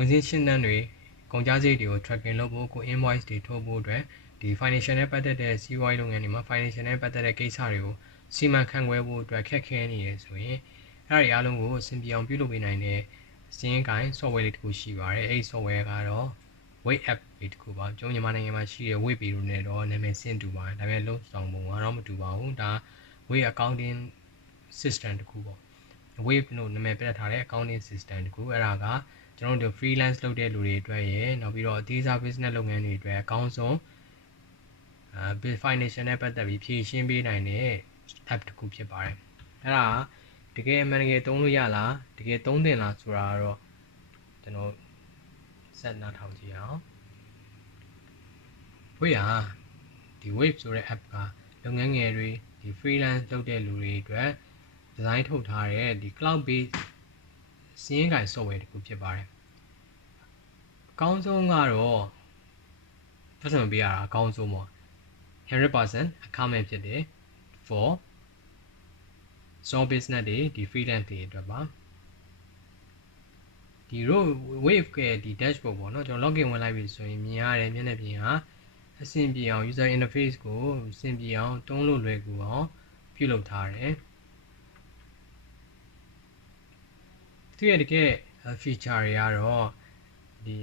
ဝင်စင်းရှင်းနှန်းတွေကုန်ကျစရိတ်တွေကို tracking လုပ်ဖို့ကို invoice တွေထုတ်ဖို့အတွက်ဒီ financial နဲ့ပတ်သက်တဲ့စီးပွားရေးလုပ်ငန်းတွေမှာ financial နဲ့ပတ်သက်တဲ့ကိစ္စတွေကိုစီမံခန့်ခွဲဖို့အတွက်ခက်ခဲနေရဆိုရင်အဲ့ဒီအားလုံးကိုအဆင်ပြေအောင်ပြုလုပ်ပေးနိုင်တဲ့စင်းကိုင်း software လေးတစ်ခုရှိပါတယ်အဲ့ဒီ software ကတော့ Wave app လေးတစ်ခုပါကျွန်တော်မြန်မာနိုင်ငံမှာရှိတဲ့ Wave တို့နဲ့တော့နာမည်ဆင့်တူပါတယ်ဒါပေမဲ့လုံးဆောင်ပုံကတော့မတူပါဘူးဒါ Wave accounting system တစ်ခုပေါ့ Wave လို့နာမည်ပြထားတဲ့ accounting system တစ်ခုအဲ့ဒါကကျွန်တော်တို့ freelance လုပ်တဲ့လူတွေအတွက်ရယ်နောက်ပြီးတော့အသေးစား business လုပ်ငန်းတွေအတွက်အကောင်းဆုံးfinancial နဲ့ပတ်သက်ပြီးဖြည့်ရှင်းပေးနိုင်တဲ့ app တစ်ခုဖြစ်ပါတယ်အဲ့ဒါတကယ်အမှန်တကယ်သုံးလို့ရလားတကယ်သုံးသင့်လားဆိုတာတော့ကျွန်တော်ဆက်နားထောင်ကြည့်အောင် ဒီ Wave ဆိုတဲ့ app ကလုပ်ငန်းငယ်တွေဒီ freelance လုပ်တဲ့လူတွေအတွက်ဒီဇိုင်းထုတ်ထားတဲ့ဒီ cloud based စီးရင်ကိုင် software တစ်ခုဖြစ်ပါတယ်အကောင်းဆုံးကတော့ပတ်စံပေးရတာအကောင်းဆုံးပေါ့ 100% အခမဲ့ဖြစ်တယ် for small business တွေဒီ freelance တွေအတွက်ပါဒီ Wave ရဲ့ဒီ dashboard ပေါ့နော်ကျွန်တော် login ဝင်လိုက်ပြီဆိုရင်မြင်ရတဲ့မျက်နှာပြင်ဟာအဆင်ပြေအောင် user interface ကိုအဆင်ပြေအောင်သုံးလို့လွယ်ကူအောင်ပြုလုပ်ထားတယ်သူရဲ့တကယ် feature တွေကတော့ဒီ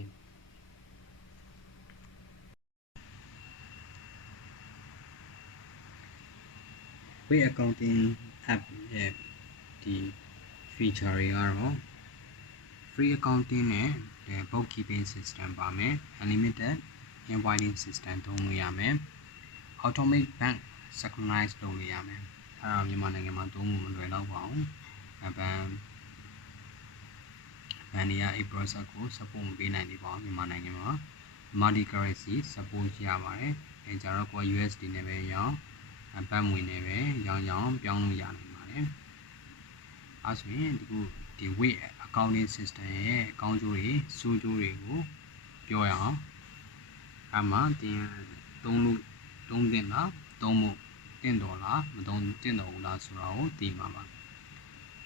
Wave accounting app ရဲ့ဒီ feature တွေကတော့ free accounting နဲ့ bookkeeping system ပါမယ် unlimited invoicing system သုံးလို့ရမယ် automate bank synchronize လုပ်လို့ရမယ်အဲ့ဒါမြန်မာနိုင်ငံမှာသုံးဖို့မလွယ်တော့ပါဘူးဘန်တွေက process ကို support မပေးနိုင်သေးပါဘူးမြန်မာနိုင်ငံမှာ multi currency support ရပါတယ်အဲကြတော့ကို USD နဲ့ပဲရောင်းဘတ်ငွေနဲ့ပဲရောင်းပြောင်းလို့ရနိုင်ပါတယ်အဲဆိုရင်ဒီ Wave accounting system ရဲ့အကောင်းကျိုးတွေဆိုးကျိုးတွေကိုပြောရအောင်အမှတင်သုံးသင့်လားသုံးဖို့တင့်တော်လားမသုံးတင့်တော်ဘူးလားဆိုတာကိုသိမှာပါ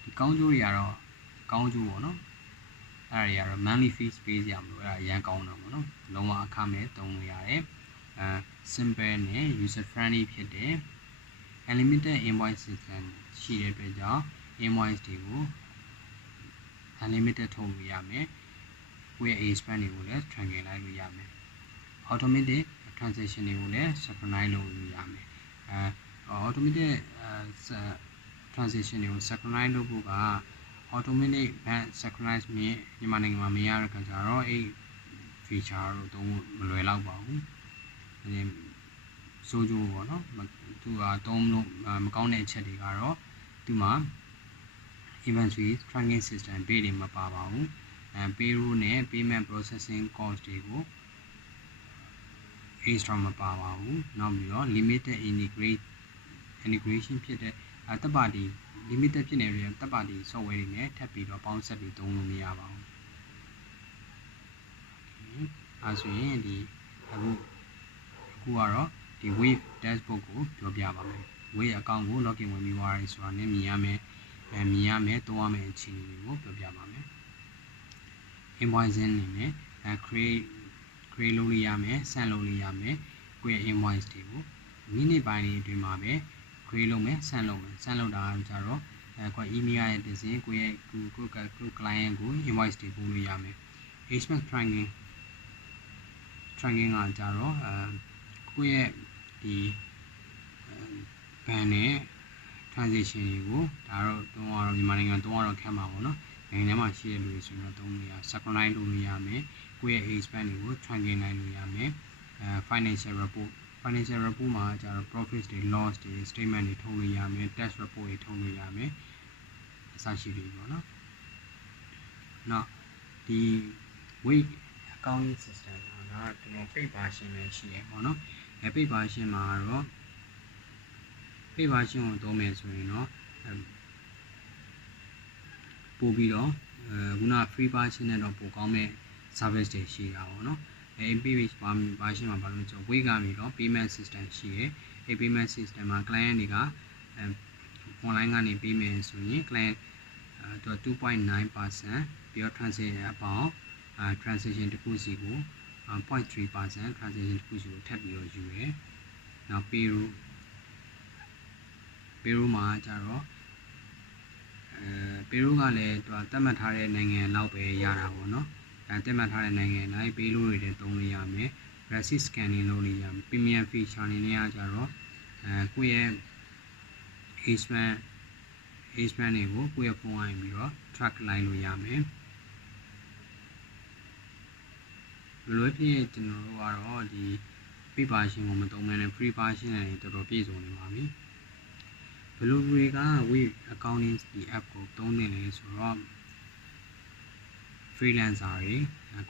ဒီကောင်းကျိုးတွေကတော့ကောင်းကျိုးပေါ့နော်အဲ့ဒါတွေကတော့ monthly fees ပေးကြမလို့အဲ့ဒါအရန်ကောင်းတော့ပေါ့နော်လုံးဝအခမဲ့သုံးလို့ရတယ်simple နဲ့ user friendly ဖြစ်တယ် unlimited invoice system ရှိတဲ့အတွက်ကြောင့် invoice တွေကို unlimited ထုတ်လို့ရမယ်ကိုယ့်ရဲ့ expense တွေကိုလည်း tracking လိုက်လို့ရမယ် automatic transaction တွေကိုလည်း synchronize လုပ်လို့ရမယ်automatic transaction တွေကို synchronize လုပ်ဖို့က automatic bank synchronize မြန်မာနိုင်ငံမှာမရတဲ့ခါကျတော့အဲ့ feature တော့သုံးဖို့မလွယ်တော့ပါဘူးဆိုးကျိုးပေါ့နော်သူကသုံးလို့မကောင်းတဲ့အချက်တွေကတော့သူမှာ inventory tracking system ပေးတယ်မပါပါဘူးpayroll နဲ့ payment processing cost တွေကို extra မပါပါဘူးနောက်ပြီးတော့ limited integration ဖြစ်တဲ့တပ်ပါတီ limited ဖြစ်နေတဲ့တပ်ပါတီ software တွေနဲ့ထပ်ပြီးတော့ပေါင်းစပ်ပြီးသုံးလို့မရပါဘူးအဲဆိုရင်ဒီအခုကတော့ဒီ Wave dashboard ကိုပြောပြပါမယ် Wave account ကို login ဝင်ပြီးသွားရဲဆိုတာနဲ့မြင်ရမယ်သုံးရမယ့်အခြေအနေတွေကိုပြောပြပါမယ် invoicing အနေနဲ့create လုပ်လို့ရမယ်send လုပ်လို့ရမယ်ကိုယ့်ရဲ့ invoice တွေကိုမိနစ်ပိုင်းတွေအတွင်းမှာပဲ create လုပ်မယ်send လုပ်တာကြတော့ကိုယ် email ရဲ့တစ်စင်းကိုယ့်ရဲ့ကို client ကို invoice တွေပို့လို့ရမယ် expense tracking ကကြတော့ကိုယ့်ရဲ့ဒီဘဏ်နဲ့ transaction တွေကိုဒါတော့မြန်မာနိုင်ငံသုံးရတော့ခက်မှာပေါ့နော်နိုင်ငံထဲမှာရှိတဲ့လူတွေဆိုရင်တော့သုံးလို့ရ synchronize လုပ်လို့ရမယ်ကိုယ့်ရဲ့ expense တွေကို tracking နိုင်လို့ရမယ်financial report မှာကျတော့ profit တွေ loss တွေ statement တွေထုတ်လို့ရမယ် tax report တွေထုတ်လို့ရမယ်အစရှိတွေပေါ့နော်နောက်ဒီ Wave accounting system ကကျွန်တော် paid version ပဲရှိရပေါ့နော်paid version မှာတော့ paid version ကိုသုံးမယ်ဆိုရင်တော့ပို့ပြီးတော့ခုန free version နဲ့တော့ပိုကောင်းမဲ့ service တွေရှိတာပေါ့နော်paid version မှာဘာလို့ဆိုတော့ Wave ကနေတော့ payment system ရှိရယ်payment system မှာ client တွေက online ကနေပေးမယ်ဆိုရင် client 2.9% ပြီးတော့ transaction အပေါင်း transaction တစ်ခုစီကို 0.3% transaction တစ်ခုစီကိုထပ်ပြီးတော့ယူရယ်နောက် Peru မှာကျတော့Peru ကလည်းသူကသတ်မှတ်ထားတဲ့နိုင်ငံလောက်ပဲရတာပေါ့နော်သတ်မှတ်ထားတဲ့နိုင်ငံတိုင်း Peru တွေနဲ့သုံးလို့ရမယ် receipt scanning လုပ်လို့ရမယ် premium feature အနေနဲ့ကကျတော့ကိုယ့်ရဲ့ H-man တွေကိုကိုယ့်ရဲ့ဖုန်းကနေပြီးတော့ track လိုက်လို့ရမယ်ဘယ်လိုဖြစ်ကျွန်တော်တို့ကတော့ဒီ paid version ကိုမသုံးဘဲနဲ့ free version နဲ့တော်တော်ပြည့်စုံနေပါပြီဘယ်လိုတွေက web accounting ဒီ app ကိုသုံးနေလဲဆိုတော့ freelancer တွေ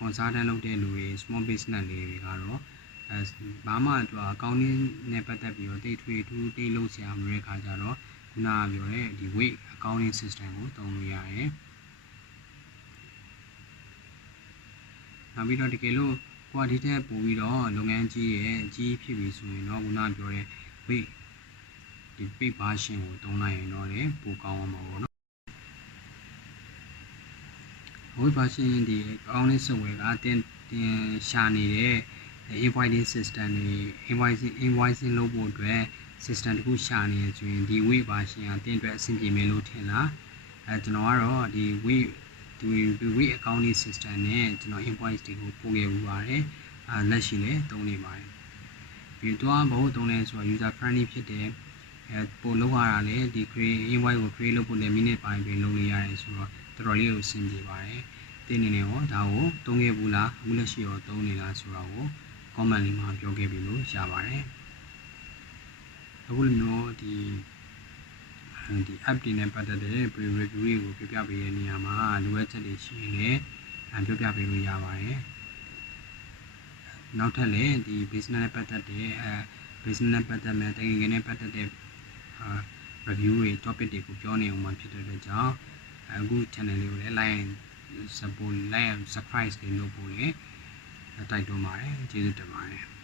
consultant လုပ်တဲ့လူတွေ small business တွေကတော့ဘာမှသူက accounting နဲ့ပတ်သက်ပြီးတော့တိတ်ထွေထူးတိတ်လို့ဆရာမလို့တဲ့ခါကျတော့ခုနကပြောတဲ့ဒီ web accounting system ကိုသုံးလို့ရတယ်နောက်ပြီးတော့တကယ်လို့ကိုကဒီထက်ပိုပြီးတော့လုပ်ငန်းကြီးဖြစ်ပြီဆိုရင်တော့ခုနကပြောတဲ့ web ဒီ paid version ကိုသုံးလိုက်ရင်တော့လည်းပိုကောင်းအောင်ပါပေါ့နော် web version ဒီ accounting software ကတင်ရှာနေတဲ့ invoicing system တွေ invoicing လုပ်ဖို့အတွက် system တခုရှာနေရဆိုရင်ဒီ web version ကတင်အတွက်အဆင်ပြေမယ်လို့ထင်လားကျွန်တော်ကတော့ဒီ web accounting system နဲ့ကျွန်တော် invoice တွေကိုပို့ခဲ့ပြီးပါတယ်လက်ရှိလည်းသုံးနေပါတယ်ပြီးတော့ဘာလို့သုံးလဲဆိုတော့ user friendly ဖြစ်တယ်ပို့လောက်ရတာလေဒီ create invoice ကို create လုပ်ဖို့လည်း minute ပိုင်းပဲလုပ်လို့ရတယ်ဆိုတော့တော်တော်လေးကိုအဆင်ပြေပါတယ်တင်းနေနေရောဒါကိုသုံးခဲ့ဘူးလားအခုလက်ရှိရောသုံးနေလားဆိုတော့ကို comment လေးမှာပြောခဲ့ပြီလို့ရပါတယ်အခုလိုမျိုးဒီ app တွေနဲ့ပတ်သက်တဲ့ review တွေကိုပြပေးတဲ့နေရာမှာလိုအပ်ချက်တွေရှိရင်လည်းပြောပြပေးလို့ရပါတယ်နောက်ထပ်လည်းဒီ business နဲ့ပတ်သက်တဲ့business နဲ့ပတ်သက်မဲ့ technical နဲ့ပတ်သက်တဲ့review တွေ topic တွေကိုပြောနေအောင်မှဖြစ်တဲ့အတွက်ကြောင့်အခု channel လေးကိုလည်း like subscribe လုပ်ဖို့လည်းတိုက်တွန်းပါတယ်ကျေးဇူးတင်ပါတယ်